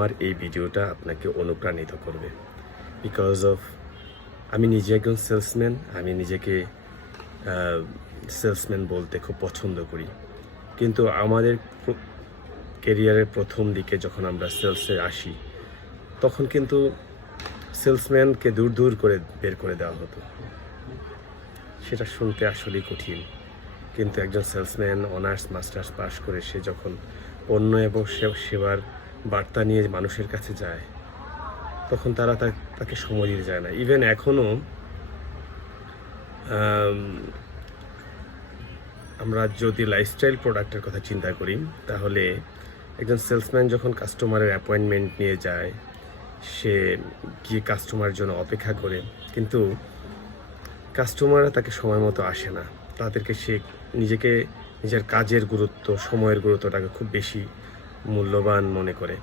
আমার এই ভিডিওটা আপনাকে অনুপ্রাণিত করবে বিকজ অফ আমি নিজে একজন সেলসম্যান। আমি নিজেকে সেলসম্যান বলতে খুব পছন্দ করি, কিন্তু আমাদের কেরিয়ারের প্রথম দিকে যখন আমরা সেলসে আসি তখন কিন্তু সেলসম্যানকে দূর দূর করে বের করে দেওয়া হতো। সেটা শুনতে আসলেই কঠিন, কিন্তু একজন সেলসম্যান অনার্স মাস্টার্স পাস করে সে যখন পণ্য এবং সেবার বার্তা নিয়ে মানুষের কাছে যায় তখন তারা তাকে সময় দিতে যায় না। ইভেন এখনও আমরা যদি লাইফস্টাইল প্রোডাক্টের কথা চিন্তা করি তাহলে একজন সেলসম্যান যখন কাস্টমারের অ্যাপয়েন্টমেন্ট নিয়ে যায়, সে গিয়ে কাস্টমারের জন্য অপেক্ষা করে, কিন্তু কাস্টমাররা তাকে সময় মতো আসে না। তাদেরকে সে নিজের কাজের গুরুত্ব, সময়ের গুরুত্বটাকে খুব বেশি মূল্যবান মনে করে।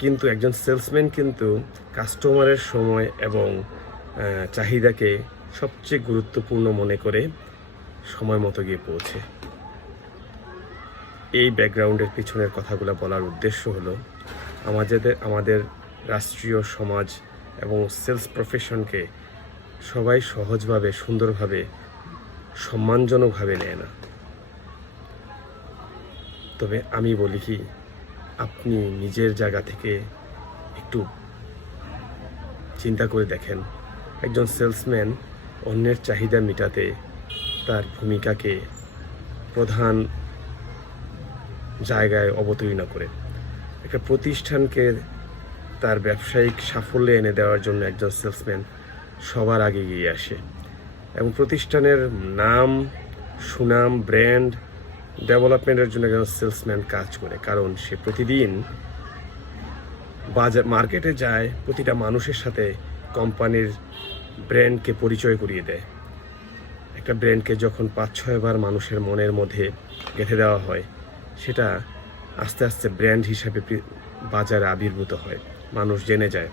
কিন্তু একজন সেলসম্যান কিন্তু কাস্টমারের সময় এবং চাহিদাকে সবচেয়ে গুরুত্বপূর্ণ মনে করে সময় মতো গিয়ে পৌঁছে। এই ব্যাকগ্রাউন্ডের পিছনের কথাগুলো বলার উদ্দেশ্য হলো আমাদের রাষ্ট্রীয় সমাজ এবং সেলস প্রফেশনকে সবাই সহজভাবে, সুন্দরভাবে, সম্মানজনকভাবে নেয় না। তবে আমি বলি কি, আপনি নিজের জায়গা থেকে একটু চিন্তা করে দেখেন, একজন সেলসম্যান অন্যের চাহিদা মেটাতে তার ভূমিকাকে প্রধান জায়গায় অবতীর্ণ করে। একটা প্রতিষ্ঠানকে তার ব্যবসায়িক সাফল্যে এনে দেওয়ার জন্য একজন সেলসম্যান সবার আগে এগিয়ে আসে এবং প্রতিষ্ঠানের নাম, সুনাম, ব্র্যান্ড ডেভেলপমেন্টের জন্য একজন সেলসম্যান কাজ করে, কারণ সে প্রতিদিন মার্কেটে যায়, প্রতিটা মানুষের সাথে কোম্পানির ব্র্যান্ডকে পরিচয় করিয়ে দেয়। একটা ব্র্যান্ডকে যখন 5-6 বার মানুষের মনের মধ্যে গেঁথে দেওয়া হয়, সেটা আস্তে আস্তে ব্র্যান্ড হিসাবে বাজারে আবির্ভূত হয়, মানুষ জেনে যায়।